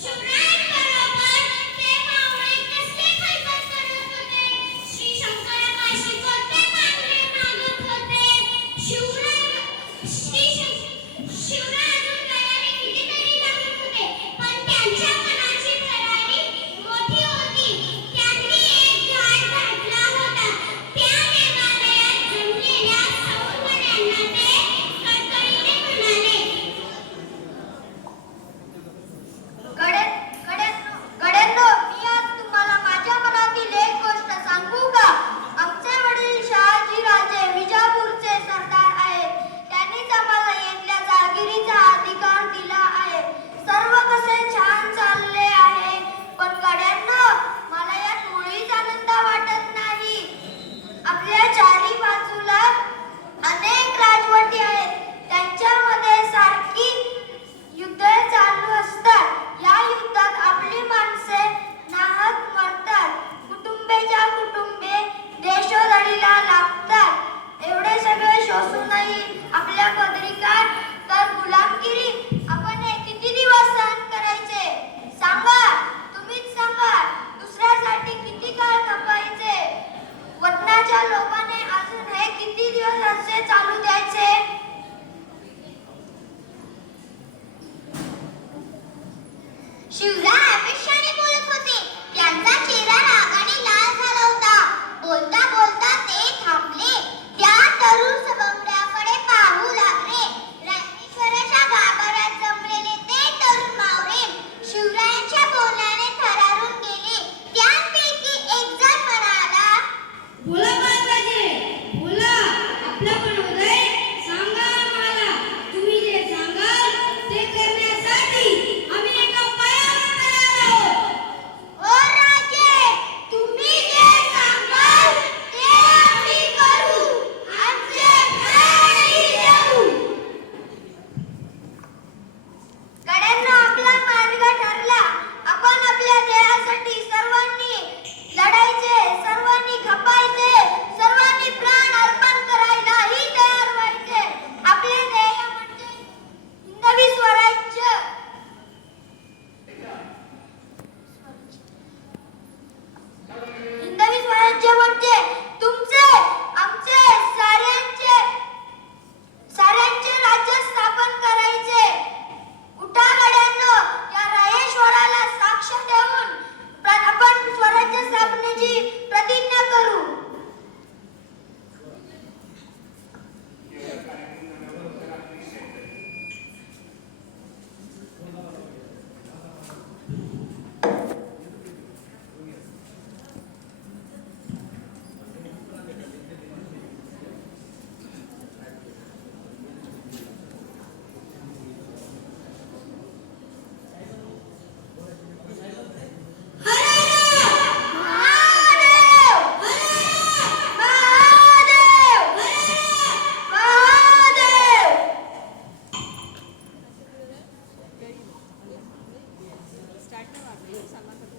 Children! Shoot काटने वाले सामान का